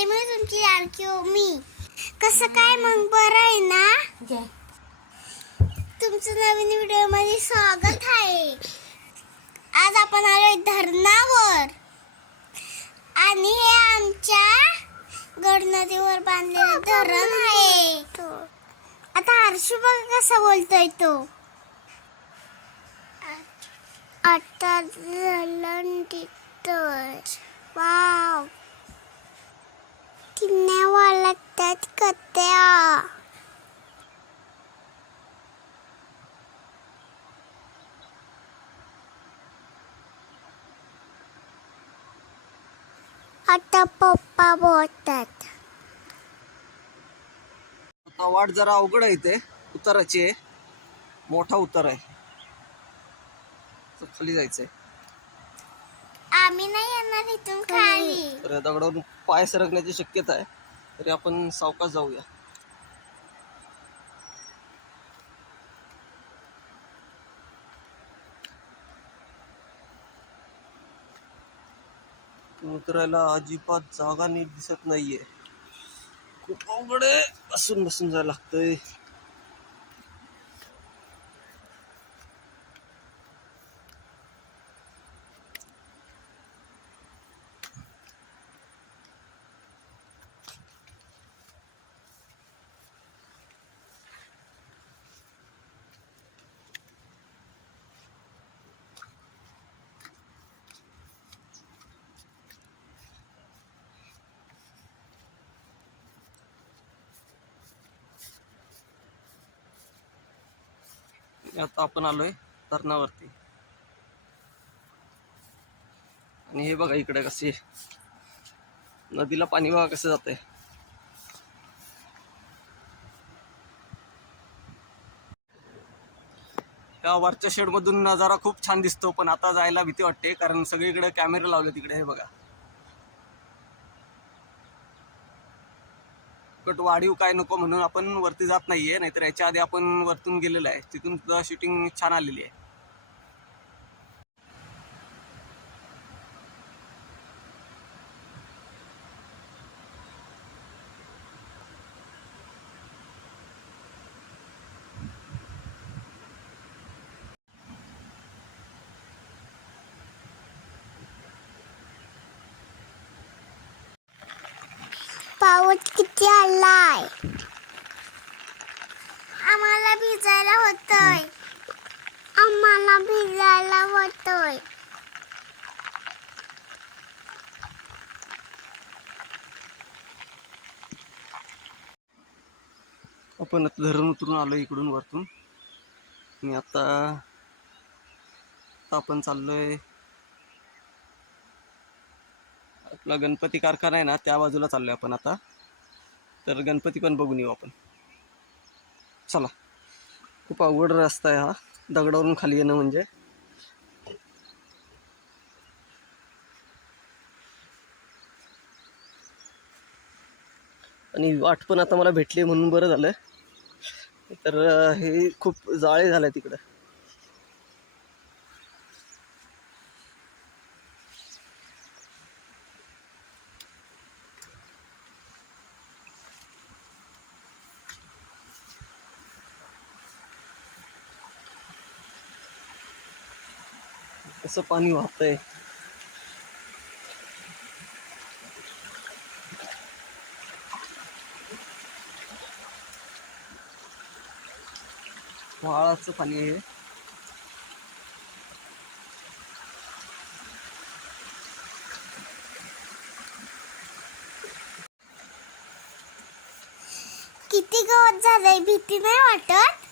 आले मी तुमची लाडकी हो मी कसं काय मग? बरं आहे ना? तुमचं नवीन व्हिडिओमध्ये स्वागत आहे. आज आपण आलोय धरणावर. आणि हे आमच्या गड नदीवर बांधलेलं धरण आहे. आता हर्षू बघ कसा बोलतोय तो. आता तिथं वाव. किन्या वाळतात कत्या. आता पप्पा बोलतात. आता वाट जरा अवघड आहे ते उताराची आहे. मोठा उतार आहे. तर खाली जायचंय. आम्ही नाही येणार इथून खाली. तर या दगडावरून पाय सरकण्याची शक्यता आहे. तरी आपण सावकाश जाऊया. उतरायला अजिबात जागा नीट दिसत नाहीये. खूप अवघड आहे. बसून बसून जायला लागतंय. आता आपण आलोय धरणावरती. आणि हे बघा इकडे कसे नदीला पाणी बघा कसं जातंय. या वरच्या शेड मधून नजारा खूप छान दिसतो पण आता जायला भीती वाटते कारण सगळीकडे कॅमेरे लावले तिकडे हे बघा. कट वाढीव काय नको म्हणून आपण वरती जात नाहीये नाहीतर याच्या आधी आपण वरतून गेलेलो आहे. तिथून सुद्धा शूटिंग छान आलेली आहे. पाऊस किती आलाय? आम्हाला भिजायला होतोय. आम्हाला भिजायला होतोय. आपण आता धरण उतरून आलो इकडून वरतून. मी आता आता आपण चाललोय आपला गणपती कारखाना आहे ना त्या बाजूला चाललोय आपण आता. तर गणपती पण बघून येऊ आपण. चला. खूप अवघड रस्ता आहे हा. दगडावरून खाली येणं म्हणजे. आणि वाट पण आता मला भेटली म्हणून बरं झालं. तर हे खूप जाळे झाले तिकडं. कसं पाणी वाहतंय? वाळाचं पाणी आहे. किती गवत झालंय भीती नाही वाटत?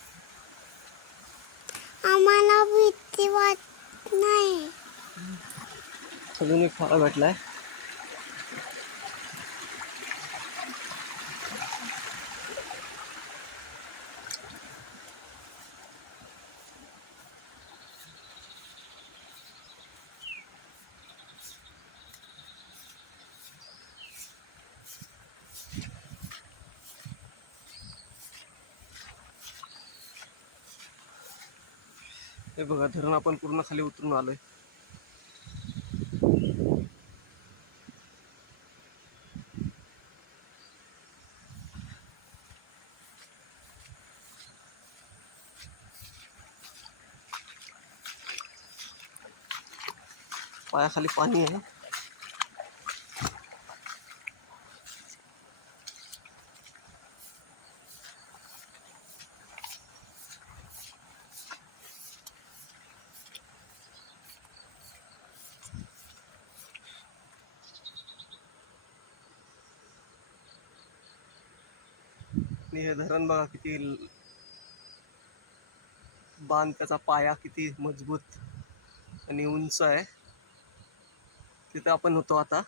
आम्हाला भीती वाट नाही. अजून एक फाळा भेटलाय. हे बघा धरण आपण पूर्ण खाली उतरून आलोय. पायाखाली पाणी आहे. आणि हे धरण बघा किती बांध त्याचा पाया किती मजबूत आणि उंच आहे. तिथं आपण होतो आता.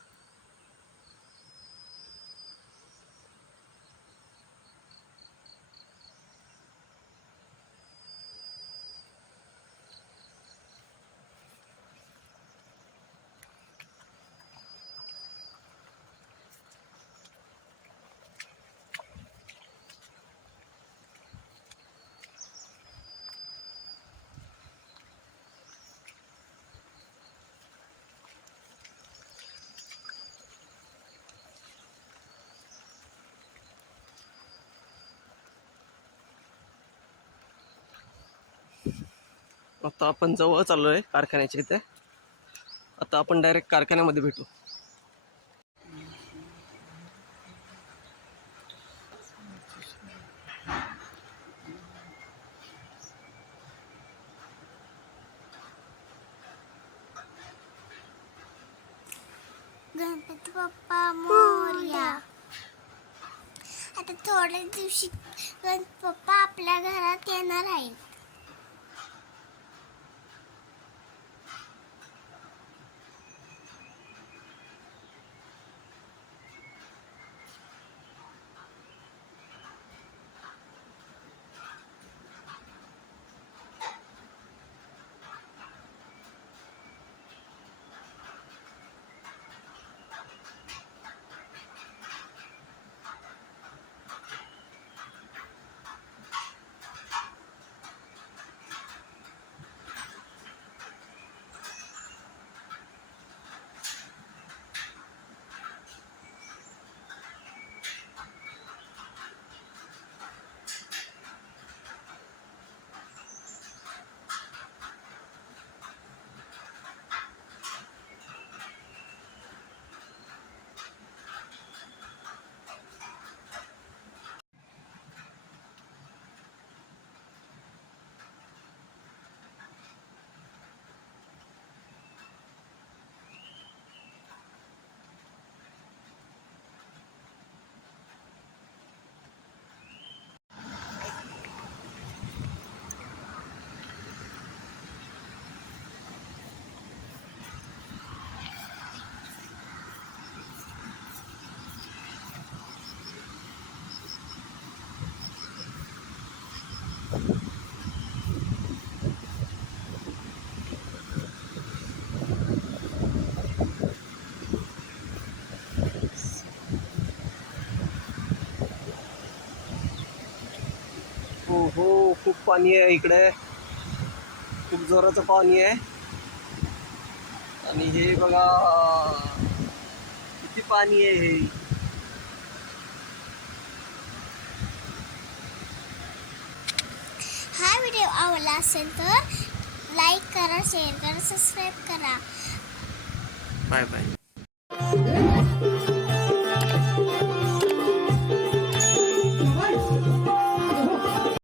आता आपण जवळ चाललो आहे कारखान्याच्या इथे. आता आपण डायरेक्ट कारखान्यामध्ये भेटू. गणपती बाप्पा मोर्या. आता थोड्या दिवशी गणपती बाप्पा आपल्या घरात येणार आहे. हो हो खूप पाणी आहे इकडे. खूप जोराचं पाणी आहे. आणि हे बघा किती पाणी आहे हे. हा व्हिडिओ आवडला असेल तर लाईक करा शेअर करा सबस्क्राईब करा. Bye bye.